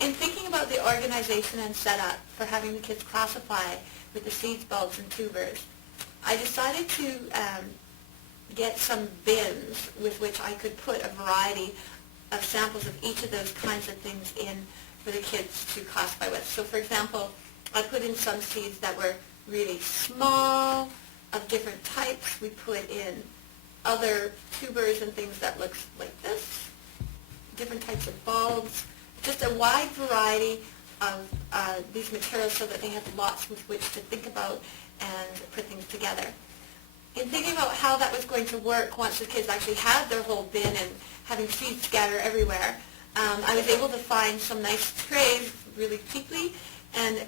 In thinking about the organization and setup for having the kids classify with the seeds, bulbs, and tubers, I decided to get some bins with which I could put a variety of samples of each of those kinds of things in for the kids to classify with. So for example, I put in some seeds that were really small, of different types. We put in other tubers and things that looks like this, different types of bulbs, just a wide variety of these materials so that they have lots with which to think about and put things together. In thinking about how that was going to work once the kids actually had their whole bin and having seeds scatter everywhere, I was able to find some nice trays really cheaply and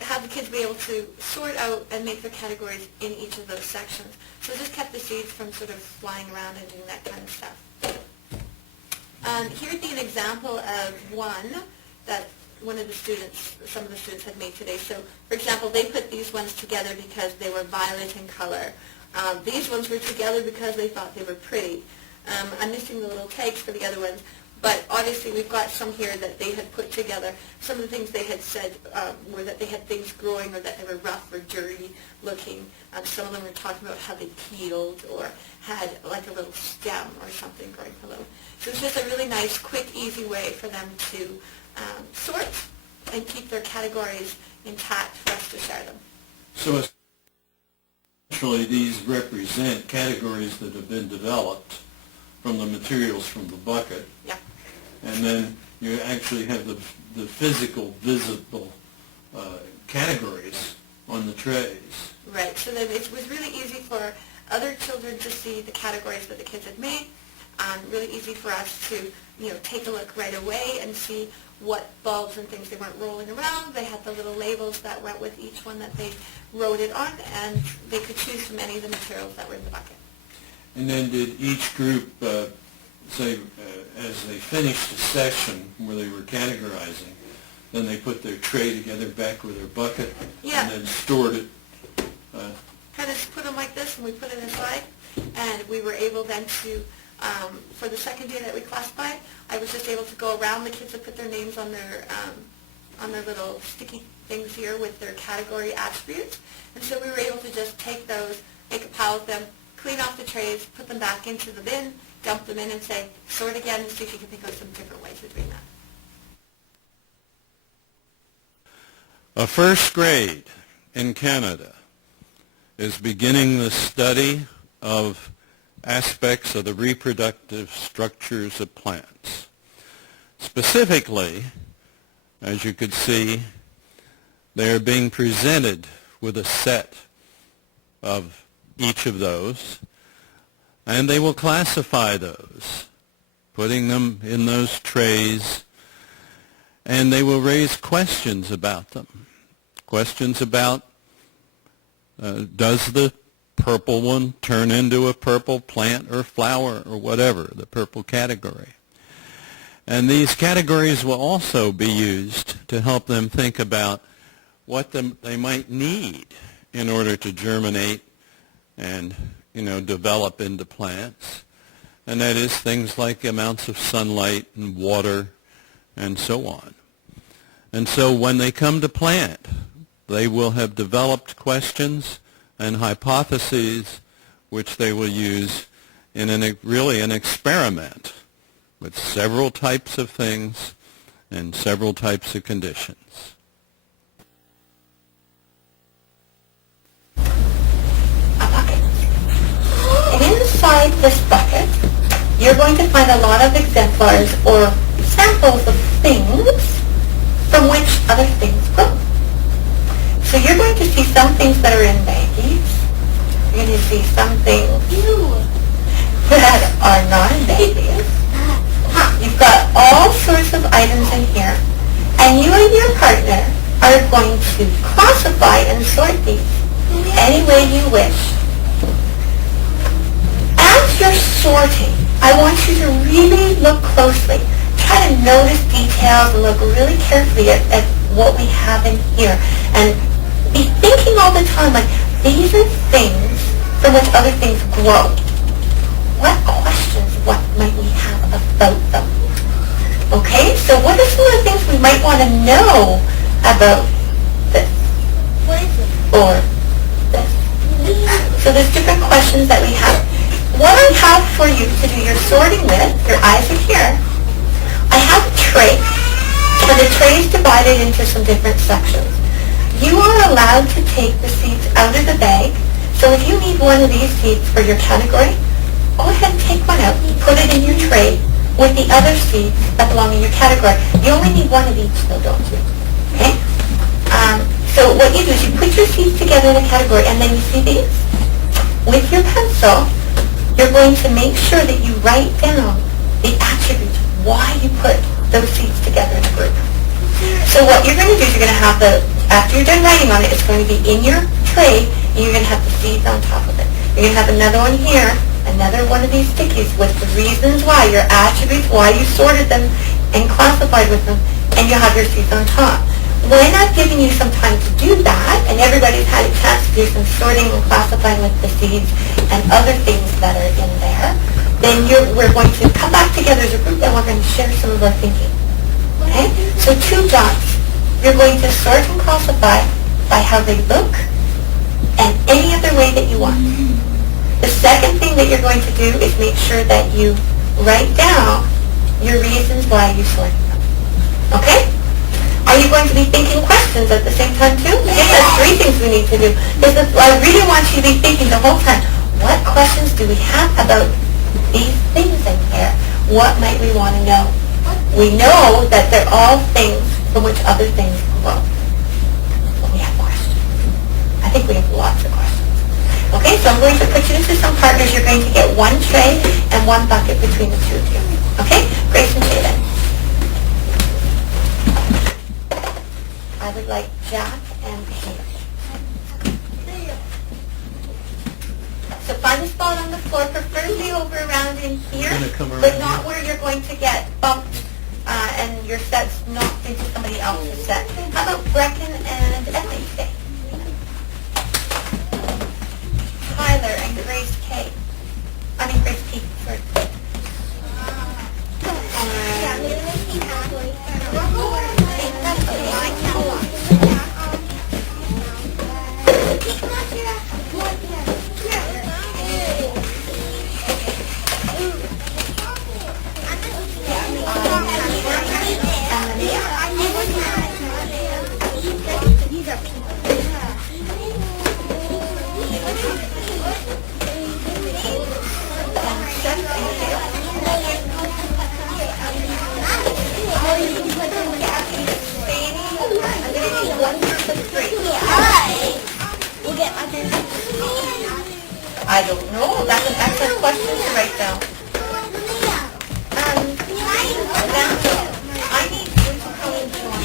have the kids be able to sort out and make their categories in each of those sections. So it just kept the seeds from sort of flying around and doing that kind of stuff. Here would be an example of one that some of the students had made today. So, for example, they put these ones together because they were violet in color. These ones were together because they thought they were pretty. I'm missing the little tags for the other ones, but obviously we've got some here that they had put together. Some of the things they had said were that they had things growing or that they were rough or dirty looking. Some of them were talking about how they peeled or had like a little stem or something growing below. So it's just a really nice, quick, easy way for them to sort and keep their categories intact for us to share them. So essentially these represent categories that have been developed from the materials from the bucket. Yeah. And then you actually have the physical, visible categories on the trays. Right, so that it was really easy for other children to see the categories that the kids had made. Really easy for us to, take a look right away and see what bulbs and things they weren't rolling around. They had the little labels that went with each one that they wrote it on, and they could choose from any of the materials that were in the bucket. And then did each group, say, as they finished a session where they were categorizing, then they put their tray together back with their bucket and then stored it? Kind of put them like this, and we put it aside, and we were able then to, for the second day that we classified, I was just able to go around the kids that put their names on their little sticky things here with their category attributes, and so we were able to just take those, make a pile of them, clean off the trays, put them back into the bin, dump them in, and say, sort again, and see if you can think of some different ways of doing that. A first grade in Canada is beginning the study of aspects of the reproductive structures of plants. Specifically, as you could see, they are being presented with a set of each of those, and they will classify those, putting them in those trays, and they will raise questions about them. Questions about, does the purple one turn into a purple plant or flower or whatever, the purple category. And these categories will also be used to help them think about what they might need in order to germinate and, develop into plants. And that is things like amounts of sunlight and water and so on. And so when they come to plant, they will have developed questions and hypotheses which they will use in really an experiment with several types of things and several types of conditions. A bucket. And inside this bucket, you're going to find a lot of exemplars or samples of things from which other things grow. So you're going to see some things that are in baggies. You're going to see some things that are not in baggies. You've got all sorts of items in here, and you and your partner are going to classify and sort these any way you wish. As you're sorting, I want you to really look closely. Try to notice details and look really carefully at what we have in here. And be thinking all the time, like, these are things from which other things grow. What questions might we have about them? Okay, so what are some of the things we might want to know about this or this? So there's different questions that we have. What I have for you to do your sorting with, your eyes are here. I have a tray, and the tray is divided into some different sections. You are allowed to take the seeds out of the bag. So if you need one of these seeds for your category, go ahead and take one out, put it in your tray with the other seeds that belong in your category. You only need one of each though, don't you? Okay? So what you do is you put your seeds together in a category, and then you see these? With your pencil, you're going to make sure that you write down the attributes, why you put those seeds together in a group. So what you're going to do is you're going to have after you're done writing on it, it's going to be in your tray, and you're going to have the seeds on top of it. You're going to have another one here, another one of these stickies with the reasons why, your attributes, why you sorted them and classified with them, and you'll have your seeds on top. When I've given you some time to do that, and everybody's had a chance to do some sorting and classifying with the seeds and other things that are in there, then we're going to come back together as a group, and we're going to share some of our thinking. Okay? So 2 dots. You're going to sort and classify by how they look and any other way that you want. The second thing that you're going to do is make sure that you write down your reasons why you sorted them. Okay? Are you going to be thinking questions at the same time too? Yes, that's 3 things we need to do. I really want you to be thinking the whole time, what questions do we have about these things in here? What might we want to know? We know that they're all things from which other things grow. But we have questions. I think we have lots of questions. Okay, so I'm going to put you into some partners. You're going to get 1 tray and 1 bucket between the 2 of you. Okay? Grace and Jaden. I would like Jack and Paige. So find a spot on the floor, preferably over around in here, but not where you're going to get bumped and your set's knocked into somebody else's set. How about Brecken and Emily today? Tyler and Grace K. I mean Grace P. Sorry. I don't know. That's an excellent question to write down. I need you to come and join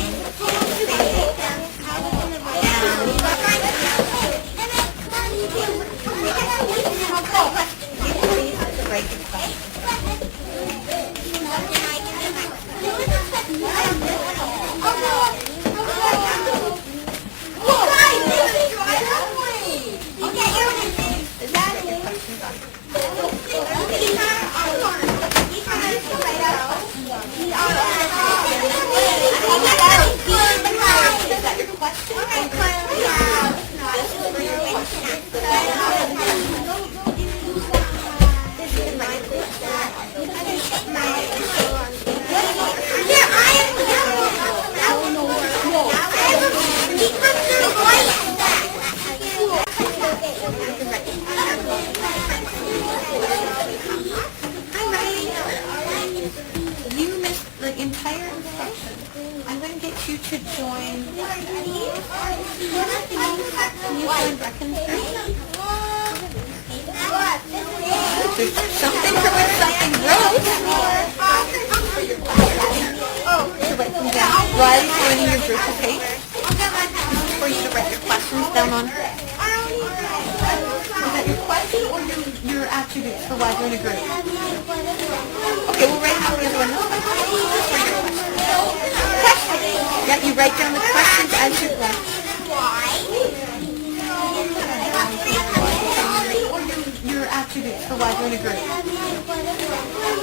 to join. Can you join Brecken's group? There's something for when something grows. Riley's joining your group, okay? This is for you to write your questions down on. Is that your question or your attributes for why you're in a group? Okay, we'll write down the other one. Yeah, you write down the questions as you go. Or your attributes for why you're in a group.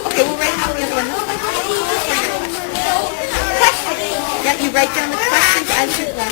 Okay, we'll write down the other one. You write down the questions as you go.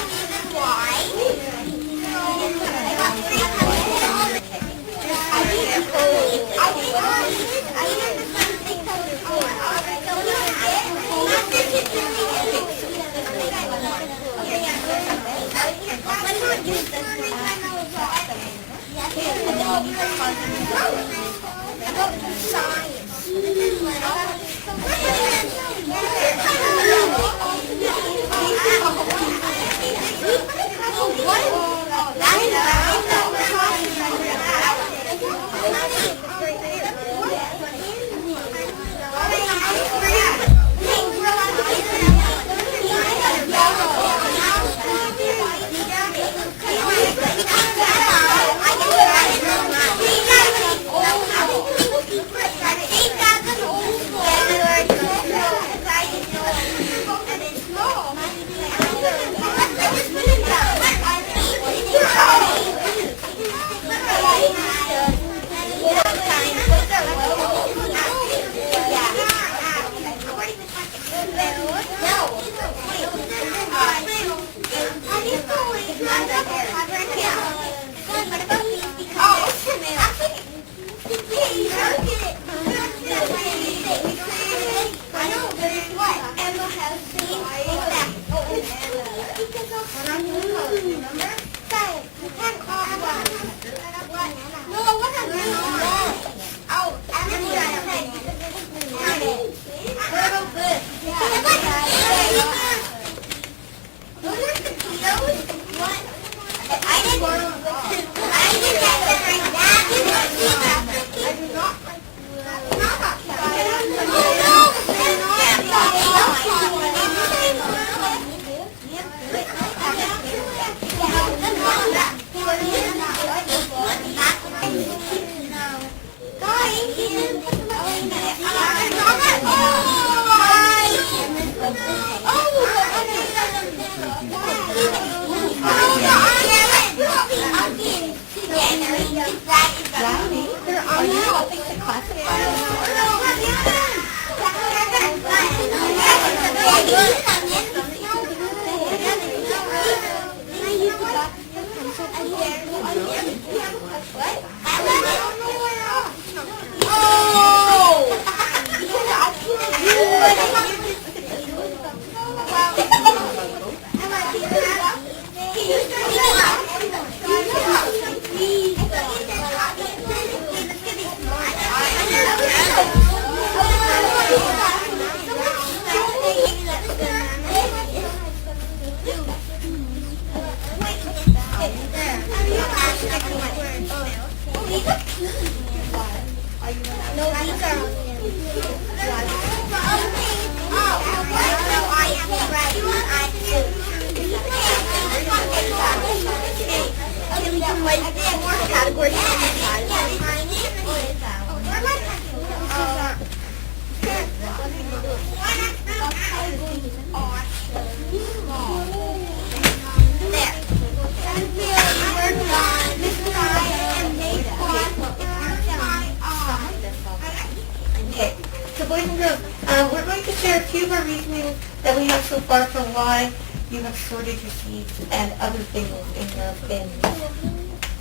We're going to share a few of our reasonings that we have so far for why you have sorted your seeds and other things in your bins.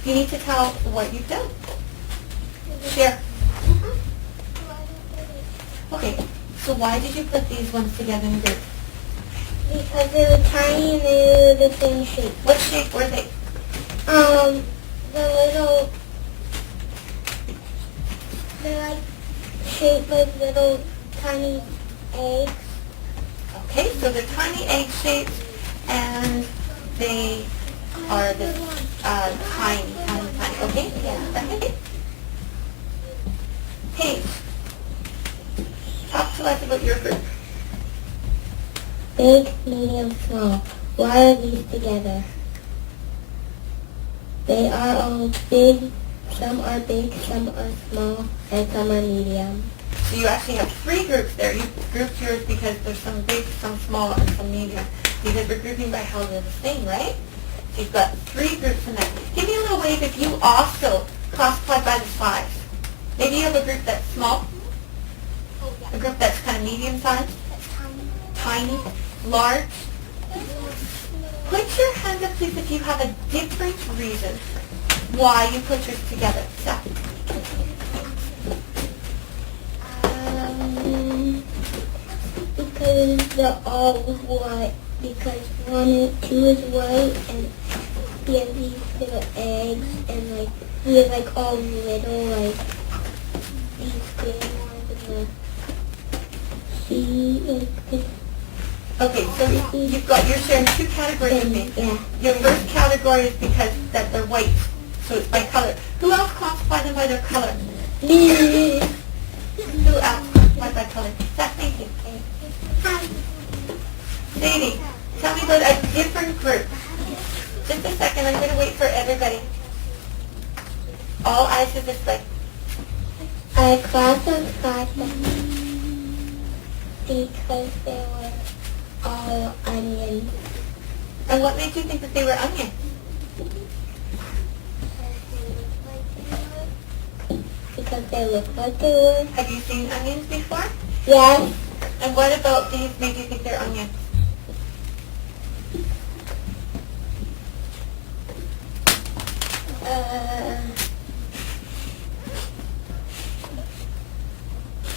You need to tell what you've done. Share. Okay, so why did you put these ones together in a group? Because they were tiny and they were the same shape. What shape were they? They're like shaped like little tiny eggs. Okay, so they're tiny egg shapes and they are the tiny. Okay? Yeah. Okay. Paige, talk to us about your group. Big, medium, small. Why are these together? They are all big. Some are big, some are small, and some are medium. So you actually have three groups there. You grouped yours because there's some big, some small, and some medium. Because we're grouping by how they're the same, right? So you've got three groups in there. Give me a little wave if you also classify by the size. Maybe you have a group that's small, a group that's kind of medium sized, tiny, large, Put your hands up, please, if you have a different reason why you put yours together. So, because they're all white. Because 1 and 2 is white, and we have these little eggs, and like we have like all little like these green ones and the sea like. okay, so you're sharing two categories with me. Yeah. Your first category is because that they're white, so it's by color. Who else classifies them by their color? Me. Who else classifies by color? Seth, thank you. Hi. Sadie, tell me about a different group. Just a second, I'm going to wait for everybody. All eyes are this way. I classified them because they were all onions. And what made you think that they were onions? Because they look like they were. Have you seen onions before? Yes. And what about these made you think they're onions?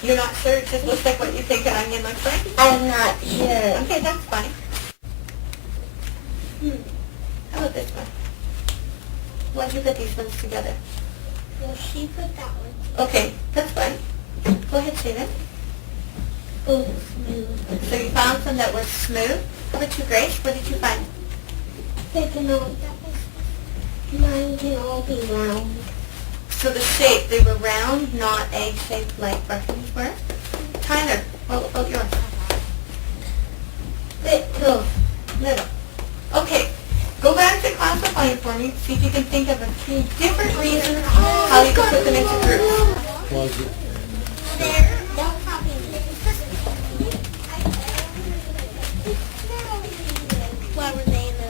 You're not sure? It just looks like what you think an onion looks like? I'm not sure. Okay, that's fine. How about this one? Why'd you put these ones together? Well, she put that one. Okay, that's fine. Go ahead, Shannon. Oh, smooth. So you found some that were smooth. How about you, Grace? What did you find? They can all, mine can all be round. So the shape, they were round, not egg-shaped like Brussels were. Tyler, what about yours? Little. Little. Okay, go back to classifying for me. See if you can think of a few different reasons how you could put them into groups. Why were they in the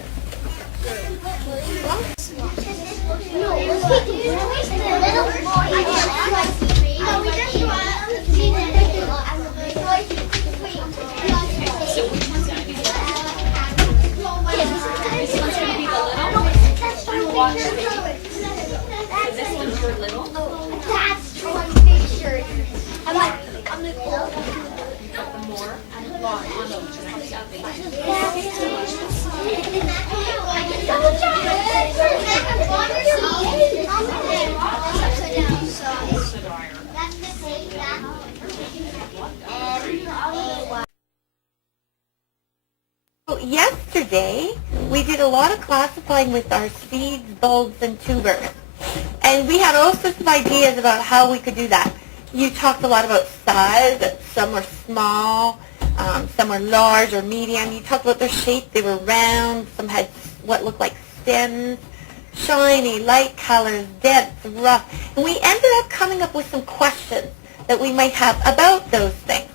So yesterday, we did a lot of classifying with our seeds, bulbs, and tubers. And we had all sorts of ideas about how we could do that. You talked a lot about size, that some were small, some were large or medium. You talked about their shape. They were round. Some had what looked like stems, shiny, light colors, dense, rough. And we ended up coming up with some questions that we might have about those things.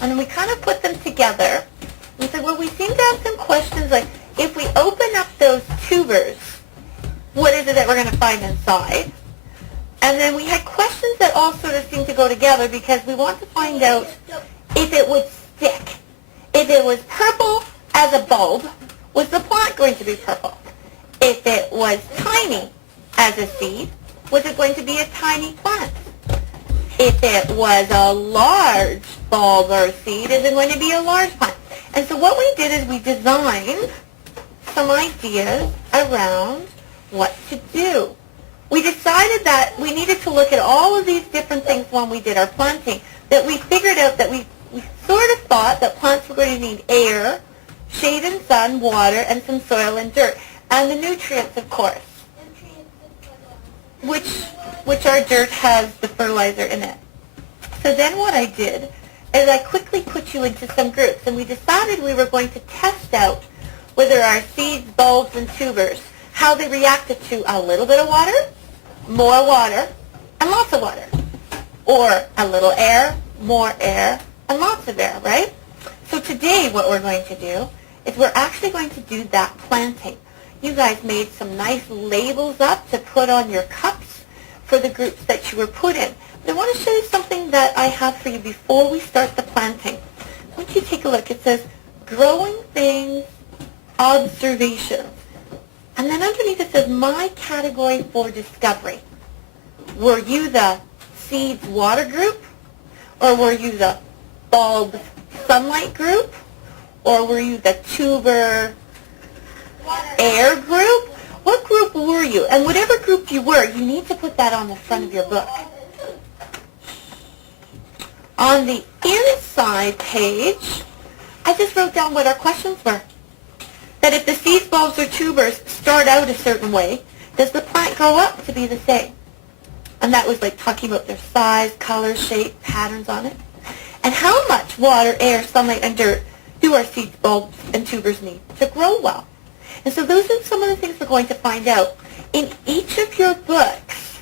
And then we kind of put them together. We said, well, we seem to have some questions like, if we open up those tubers, what is it that we're going to find inside? And then we had questions that all sort of seemed to go together because we want to find out if it would stick. If it was purple as a bulb, was the plant going to be purple? If it was tiny as a seed, was it going to be a tiny plant? If it was a large bulb or seed, is it going to be a large plant? And so what we did is we designed some ideas around what to do. We decided that we needed to look at all of these different things when we did our planting, that we figured out that we sort of thought that plants were going to need air, shade and sun, water, and some soil and dirt, and the nutrients, of course, which our dirt has the fertilizer in it. So then what I did is I quickly put you into some groups, and we decided we were going to test out whether our seeds, bulbs, and tubers, how they reacted to a little bit of water, more water, and lots of water, or a little air, more air, and lots of air, right? So today what we're going to do is we're actually going to do that planting. You guys made some nice labels up to put on your cups for the groups that you were put in. But I want to show you something that I have for you before we start the planting. I want you to take a look. It says, growing things observations. And then underneath it says, my category for discovery. Were you the seeds water group? Or were you the bulb sunlight group? Or were you the tuber air group? What group were you? And whatever group you were, you need to put that on the front of your book. On the inside page, I just wrote down what our questions were. That if the seeds, bulbs, or tubers start out a certain way, does the plant grow up to be the same? And that was like talking about their size, color, shape, patterns on it. And how much water, air, sunlight, and dirt do our seeds, bulbs, and tubers need to grow well? And so those are some of the things we're going to find out. In each of your books,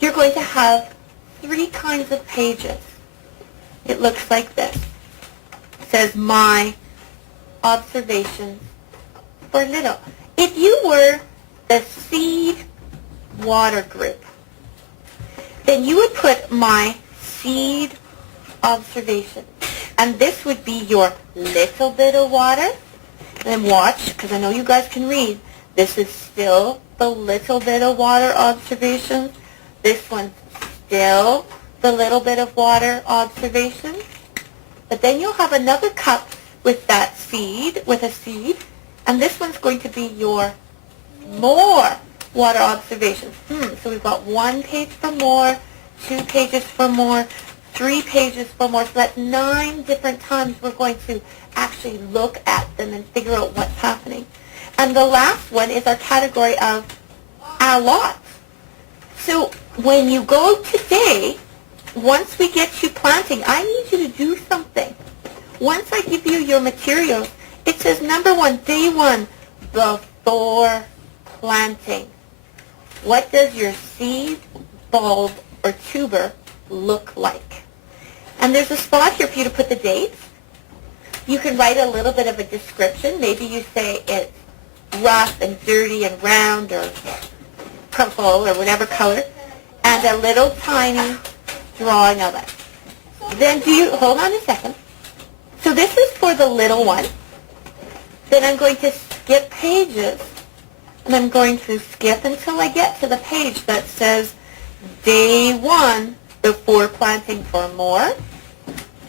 you're going to have 3 kinds of pages. It looks like this. It says, my observations for little. If you were the seed water group, then you would put my seed observation. And this would be your little bit of water. And watch, because I know you guys can read. This is still the little bit of water observation. This one's still the little bit of water observation. But then you'll have another cup with that seed, with a seed. And this one's going to be your more water observations. So we've got 1 page for more, 2 pages for more, 3 pages for more. So that's 9 different times we're going to actually look at them and figure out what's happening. And the last one is our category of a lot. So when you go today, once we get you planting, I need you to do something. Once I give you your materials, it says number 1, day 1, before planting. What does your seed, bulb, or tuber look like? And there's a spot here for you to put the dates. You can write a little bit of a description. Maybe you say it's rough and dirty and round or purple or whatever color, and a little tiny drawing of it. Then hold on a second. So this is for the little one. Then I'm going to skip pages, and I'm going to skip until I get to the page that says day 1 before planting for more.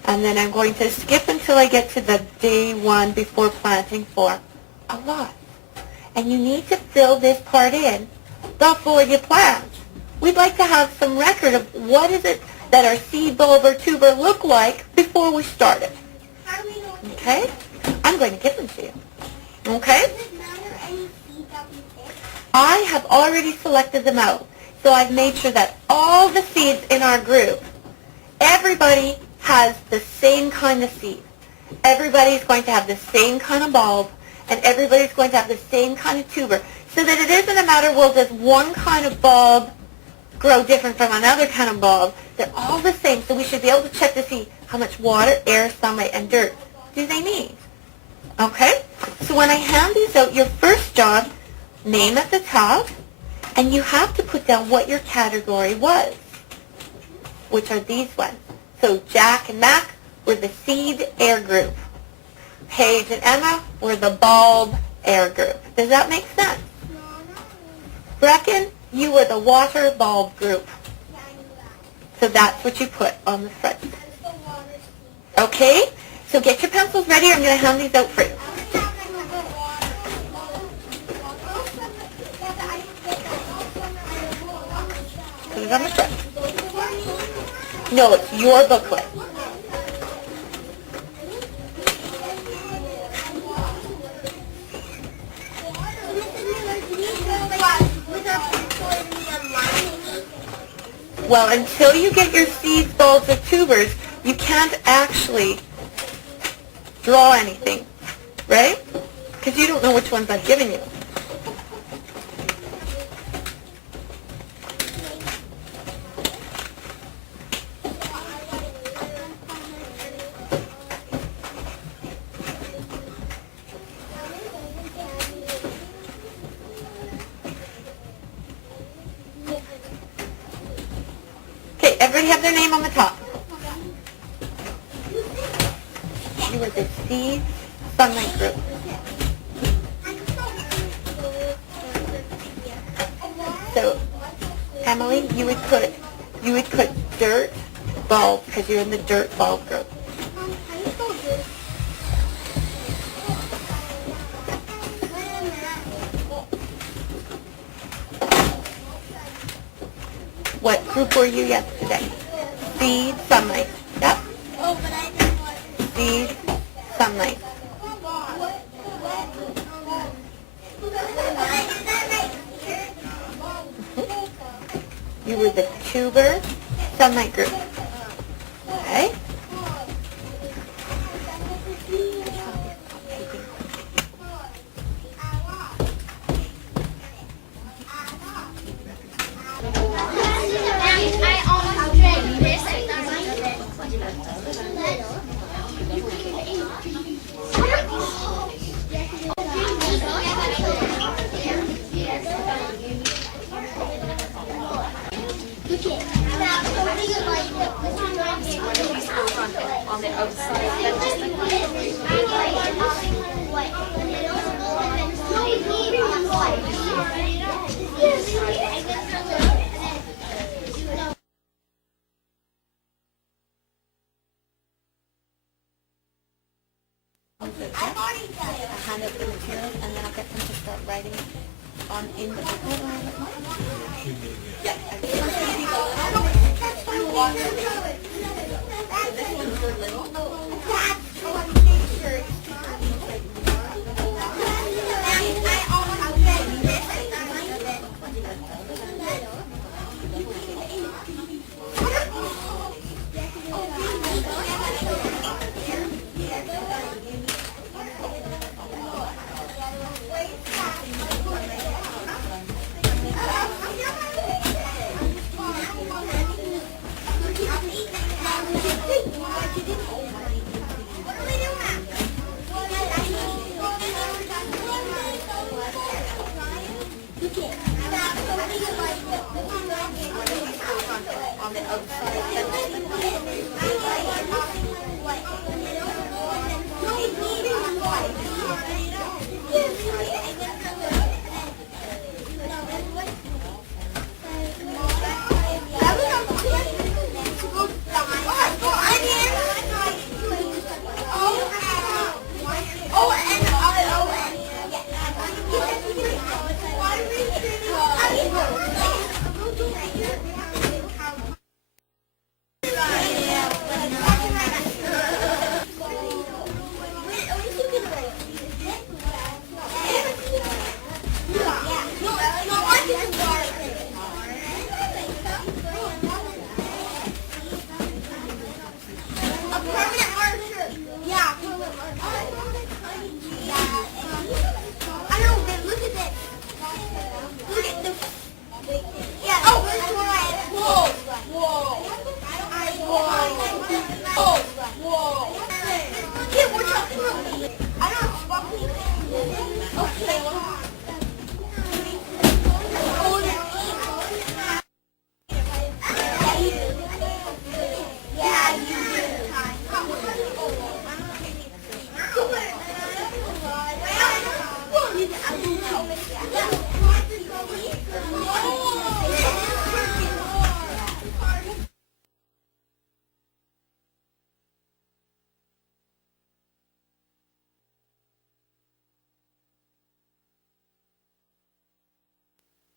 And then I'm going to skip until I get to the day 1 before planting for a lot. And you need to fill this part in before you plant. We'd like to have some record of what is it that our seed, bulb, or tuber look like before we start it. Okay? I'm going to give them to you. Okay? I have already selected them out. So I've made sure that all the seeds in our group, everybody has the same kind of seed. Everybody's going to have the same kind of bulb, and everybody's going to have the same kind of tuber, so that it isn't a matter, well, does one kind of bulb grow different from another kind of bulb? They're all the same, so we should be able to check to see how much water, air, sunlight, and dirt do they need. Okay? So when I hand these out, your first job, name at the top, and you have to put down what your category was, which are these ones. So Jack and Mac were the seed air group. Paige and Emma were the bulb air group. Does that make sense? Brecken, you were the water bulb group. So that's what you put on the front. Okay? So get your pencils ready. I'm going to hand these out for you. Put it on the front. No, it's your booklet. Well, until you get your seeds, bulbs, or tubers, you can't actually draw anything, right? Because you don't know which ones I've given you. Okay, everybody have their name on the top. You were the seeds, sunlight group. So, Emily, you would put dirt bulb because you're in the dirt bulb group. What group were you yesterday? Seed, sunlight. Yep. Oh, but I didn't want Seed, sunlight. You were the tuber, sunlight group. Okay. On the outside. I'll hand out the materials and then I'll get them to start writing on in the yeah. This one's going to be the little water. This one's the little. On the outside.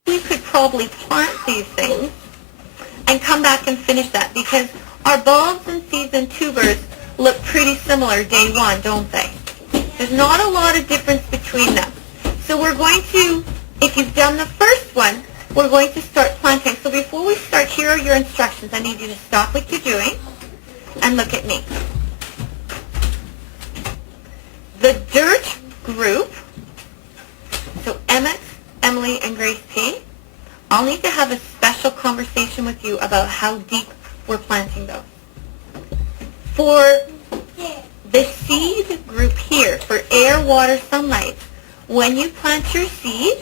You could probably plant these things and come back and finish that because our bulbs and seeds and tubers look pretty similar day one, don't they? There's not a lot of difference between them. So we're going to, if you've done the first one, we're going to start planting. So before we start, here are your instructions. I need you to stop what you're doing and look at me. The dirt group, so Emmett, Emily, and Grace P., I'll need to have a special conversation with you about how deep we're planting those. For the seed group here, for air, water, sunlight, when you plant your seed,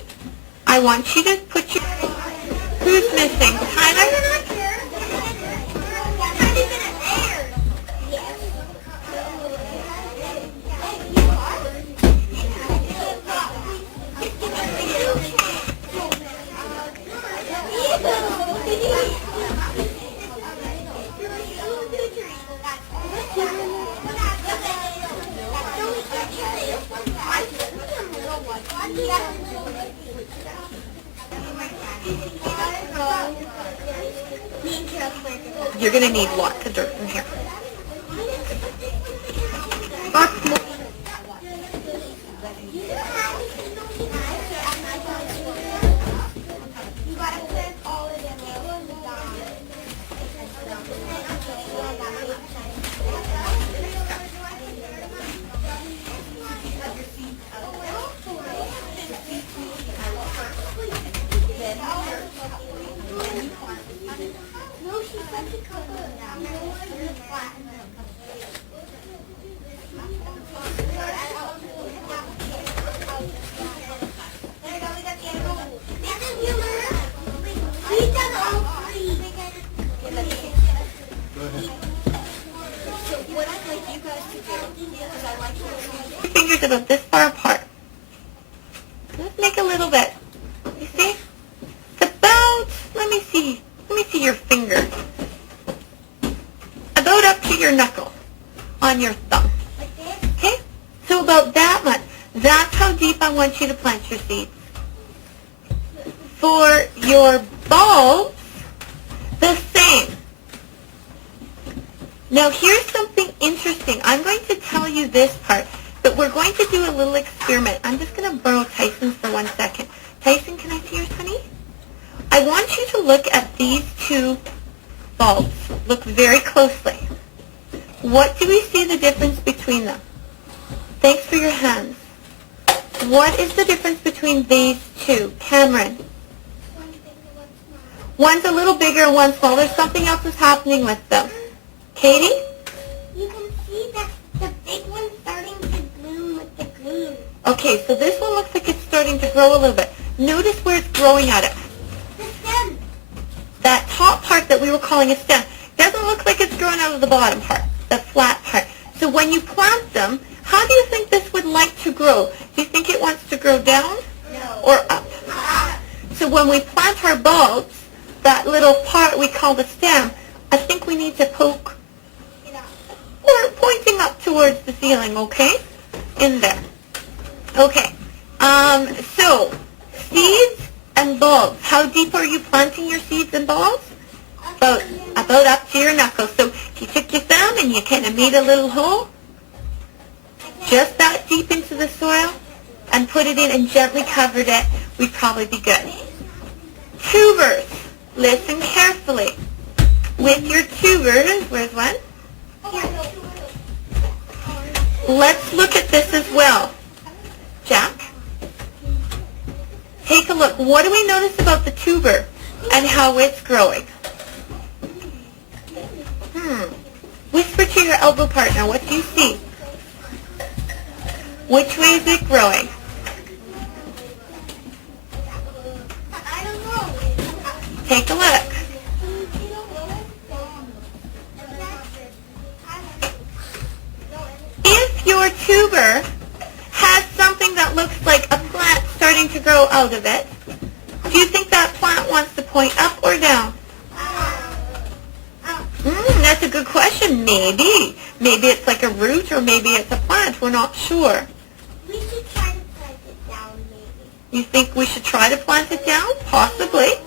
I want you to put your... Who's missing? Tyler? You're going to need lots of dirt in here. Fingers about this far apart. Let's make a little bit. You see? It's about, let me see your finger. About up to your knuckle on your thumb. Okay? So about that much. That's how deep I want you to plant your seeds. For your bulbs, the same. Now here's something interesting. I'm going to tell you this part, but we're going to do a little experiment. I'm just going to borrow Tyson's for 1 second. Tyson, can I see yours, honey? I want you to look at these two bulbs. Look very closely. What do we see the difference between them? Thanks for your hands. What is the difference between these two? Cameron? One's a little bigger and one's smaller. There's something else that's happening with them. Katie? You can see that the big one's starting to bloom with the green. Okay, so this one looks like it's starting to grow a little bit. Notice where it's growing at it. The stem. That top part that we were calling a stem doesn't look like it's growing out of the bottom part, the flat part. So when you plant them, how do you think this would like to grow? Do you think it wants to grow down or up? So when we plant our bulbs, that little part we call the stem, I think we need to poke or pointing up towards the ceiling, okay? In there. Okay. So seeds and bulbs. How deep are you planting your seeds and bulbs? About up to your knuckles. So if you took your thumb and you kind of made a little hole, just that deep into the soil, and put it in and gently covered it, we'd probably be good. Tubers. Listen carefully. With your tubers, where's one? Let's look at this as well. Jack? Take a look. What do we notice about the tuber and how it's growing? Whisper to your elbow partner. What do you see? Which way is it growing? I don't know. Take a look. If your tuber has something that looks like a plant starting to grow out of it, do you think that plant wants to point up or down? That's a good question. Maybe. Maybe it's like a root or maybe it's a plant. We're not sure. We should try to plant it down, maybe. You think we should try to plant it down? Possibly.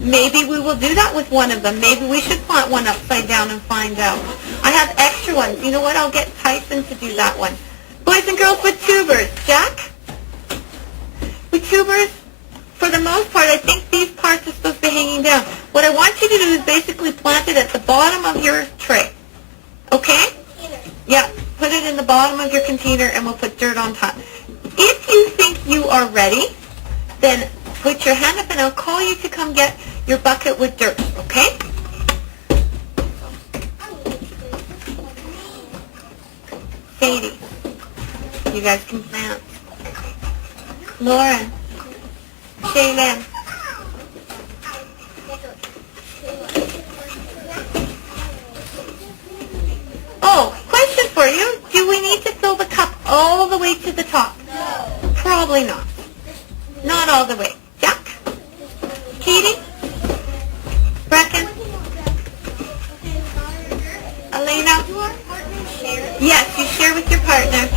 Maybe we will do that with one of them. Maybe we should plant one upside down and find out. I have extra ones. You know what? I'll get Tyson to do that one. Boys and girls with tubers. Jack? With tubers, for the most part, I think these parts are supposed to be hanging down. What I want you to do is basically plant it at the bottom of your tray. Okay? Yeah. Put it in the bottom of your container and we'll put dirt on top. If you think you are ready, then put your hand up and I'll call you to come get your bucket with dirt, okay? Sadie, you guys can plant. Lauren, Shaylin. Oh, question for you. Do we need to fill the cup all the way to the top? No. Probably not. Not all the way. Jack? Katie? Brecken? Elena? Yes, you share with your partner.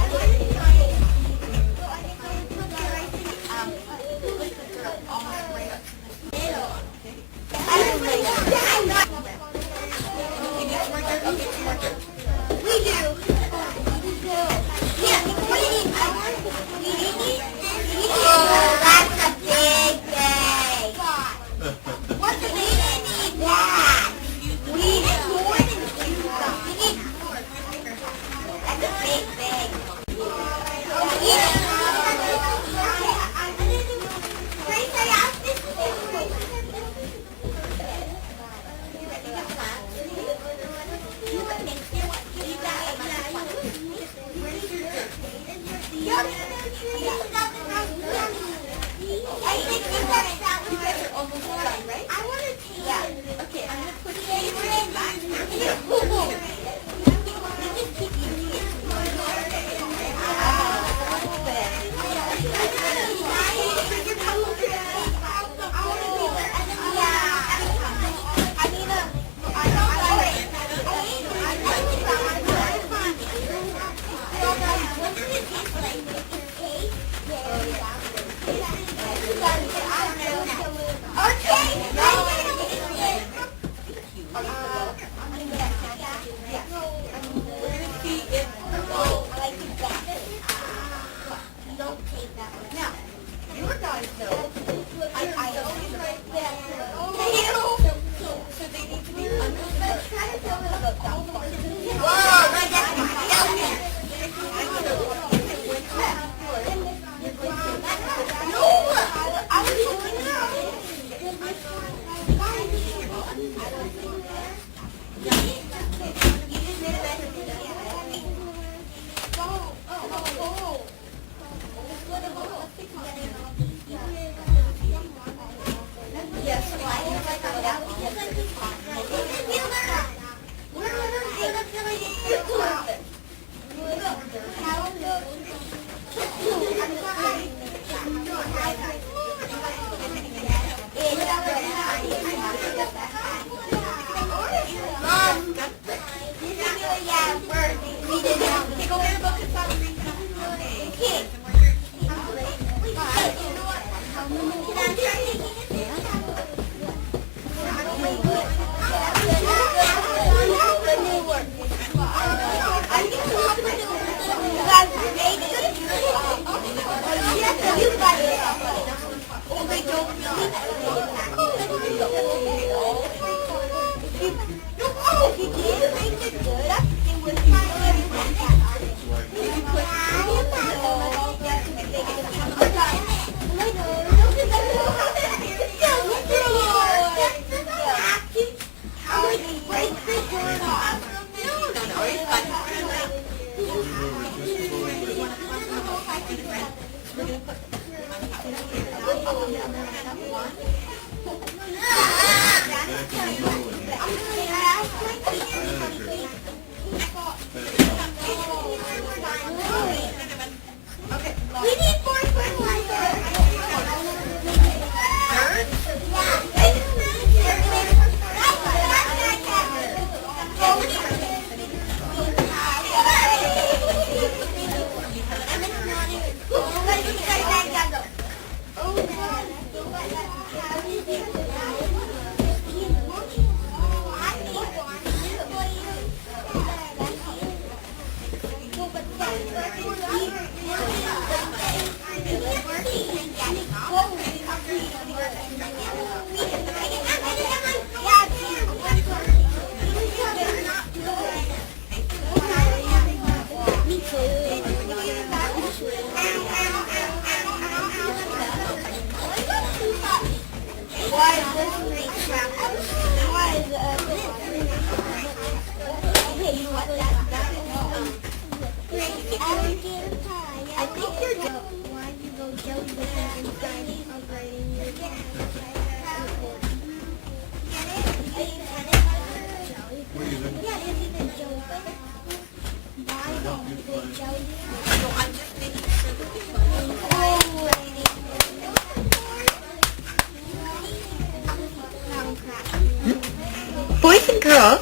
Boys and girls,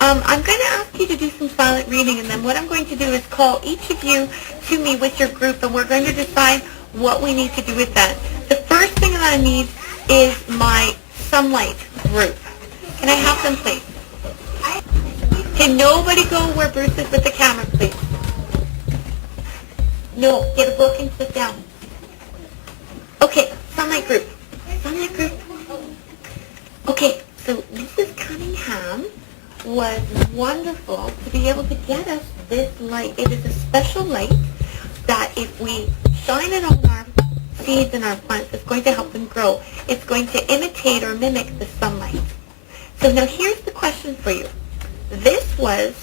I'm going to ask you to do some silent reading, and then what I'm going to do is call each of you to me with your group, and we're going to decide what we need to do with that. The first thing that I need is my sunlight group. Can I have them, please? Can nobody go where Bruce is with the camera, please? No, get a book and sit down. Okay, sunlight group. Sunlight group. Okay, so Mrs. Cunningham was wonderful to be able to get us this light. It is a special light that if we shine it on our seeds and our plants, it's going to help them grow. It's going to imitate or mimic the sunlight. So now here's the question for you. This was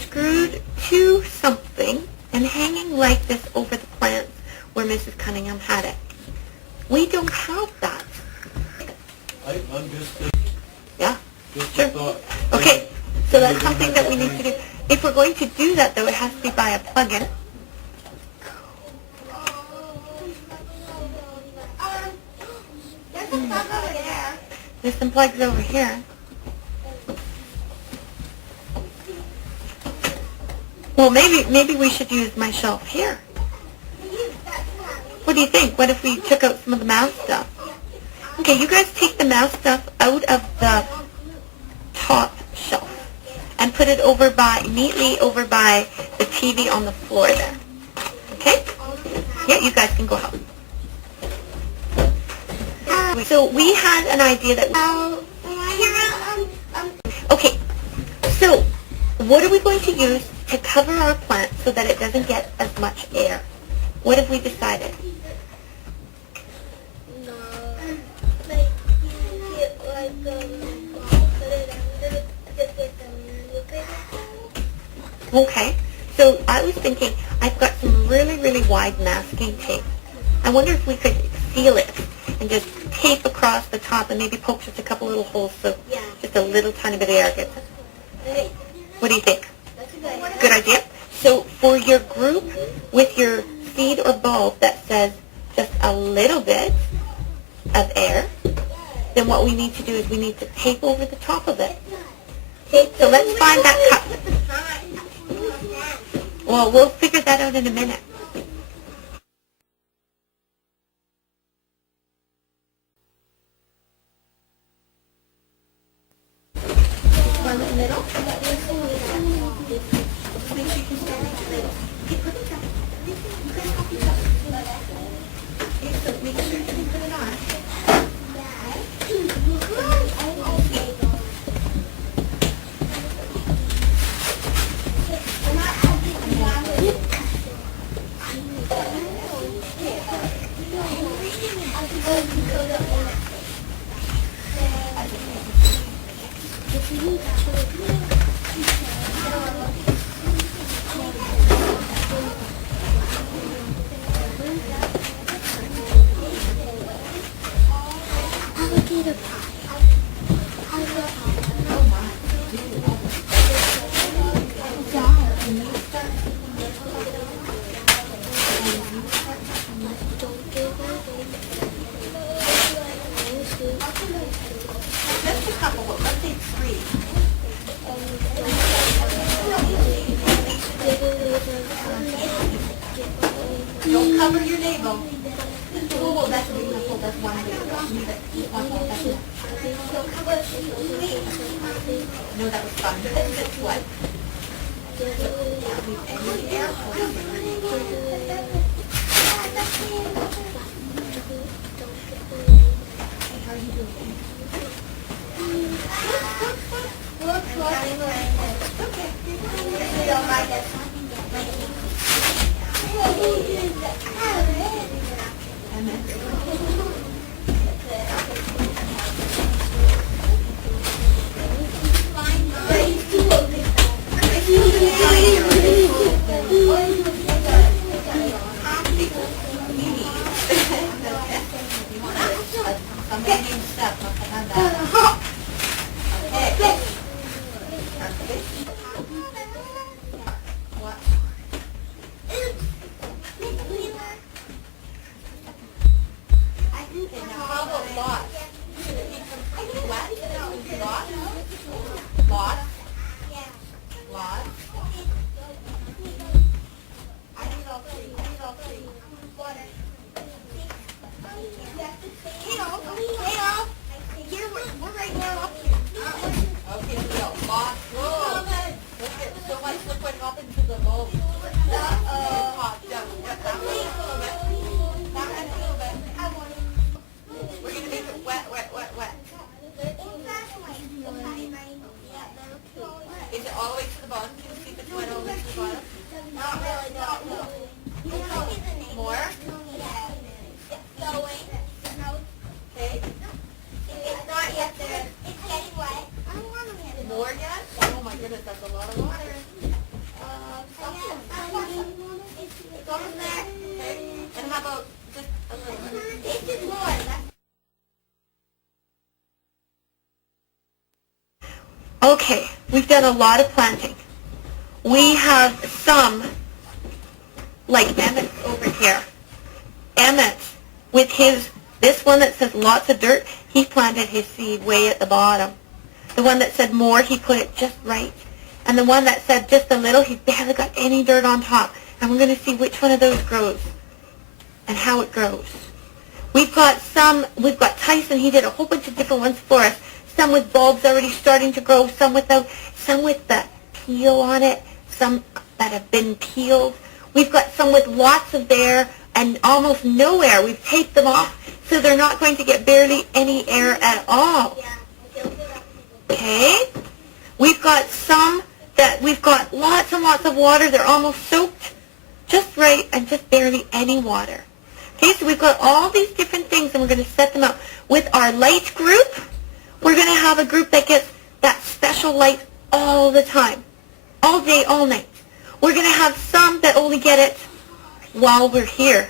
screwed to something and hanging like this over the plants where Mrs. Cunningham had it. We don't have that. I'm just Sure. a thought. Okay, so that's something that we need to do. If we're going to do that, though, it has to be by a plug-in. There's some plugs over here. Well, maybe we should use my shelf here. What do you think? What if we took out some of the mouse stuff? Okay, you guys take the mouse stuff out of the top shelf and put it neatly over by the TV on the floor there. Okay? Yeah, you guys can go help. So we had an idea that... Okay, so what are we going to use to cover our plant so that it doesn't get as much air? What have we decided? Okay, so I was thinking, I've got some really, really wide masking tape. I wonder if we could seal it and just tape across the top and maybe poke just a couple little holes so just a little tiny bit of air gets in. What do you think? That's a good idea. Good idea. So for your group with your seed or bulb that says just a little bit of air, then what we need to do is we need to tape over the top of it. So let's find that cup. Well, we'll figure that out in a minute. One in the middle. Make sure you can stand each other. Okay, put it down. You guys help each other. Okay, so make sure you can put it on. Alligator pie. Just a couple, let's say 3. Don't cover your navel. Oh, that's a big nipple. That's one big one. Leave it. One more. That's it. No, that was fun. That's what? Any air? How are you doing? Is it all the way to the bottom? Can you see if it's wet all the way to the bottom? Not really, no. More? It's going. Okay. It's not yet there. It's getting wet. I don't want to get it. More yet? Oh my goodness, that's a lot of water. It's almost there. Okay. And how about just a little bit? It's just more. Okay, we've done a lot of planting. We have some, like Emmett over here. Emmett, with his, this one that says lots of dirt, he planted his seed way at the bottom. The one that said more, he put it just right. And the one that said just a little, he barely got any dirt on top. And we're going to see which one of those grows and how it grows. We've got Tyson, he did a whole bunch of different ones for us. Some with bulbs already starting to grow, some without, some with the peel on it, some that have been peeled. We've got some with lots of air and almost no air. We've taped them off so they're not going to get barely any air at all. Okay? We've got some that we've got lots and lots of water. They're almost soaked just right and just barely any water. Okay, so we've got all these different things and we're going to set them up. With our light group, we're going to have a group that gets that special light all the time, all day, all night. We're going to have some that only get it while we're here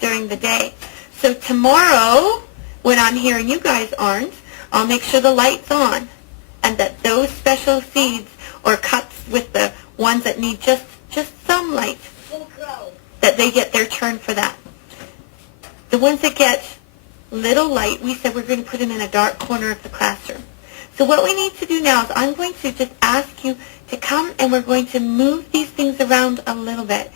during the day. So tomorrow, when I'm here and you guys aren't, I'll make sure the light's on and that those special seeds or cups with the ones that need just some light, that they get their turn for that. The ones that get little light, we said we're going to put them in a dark corner of the classroom. So what we need to do now is I'm going to just ask you to come and we're going to move these things around a little bit.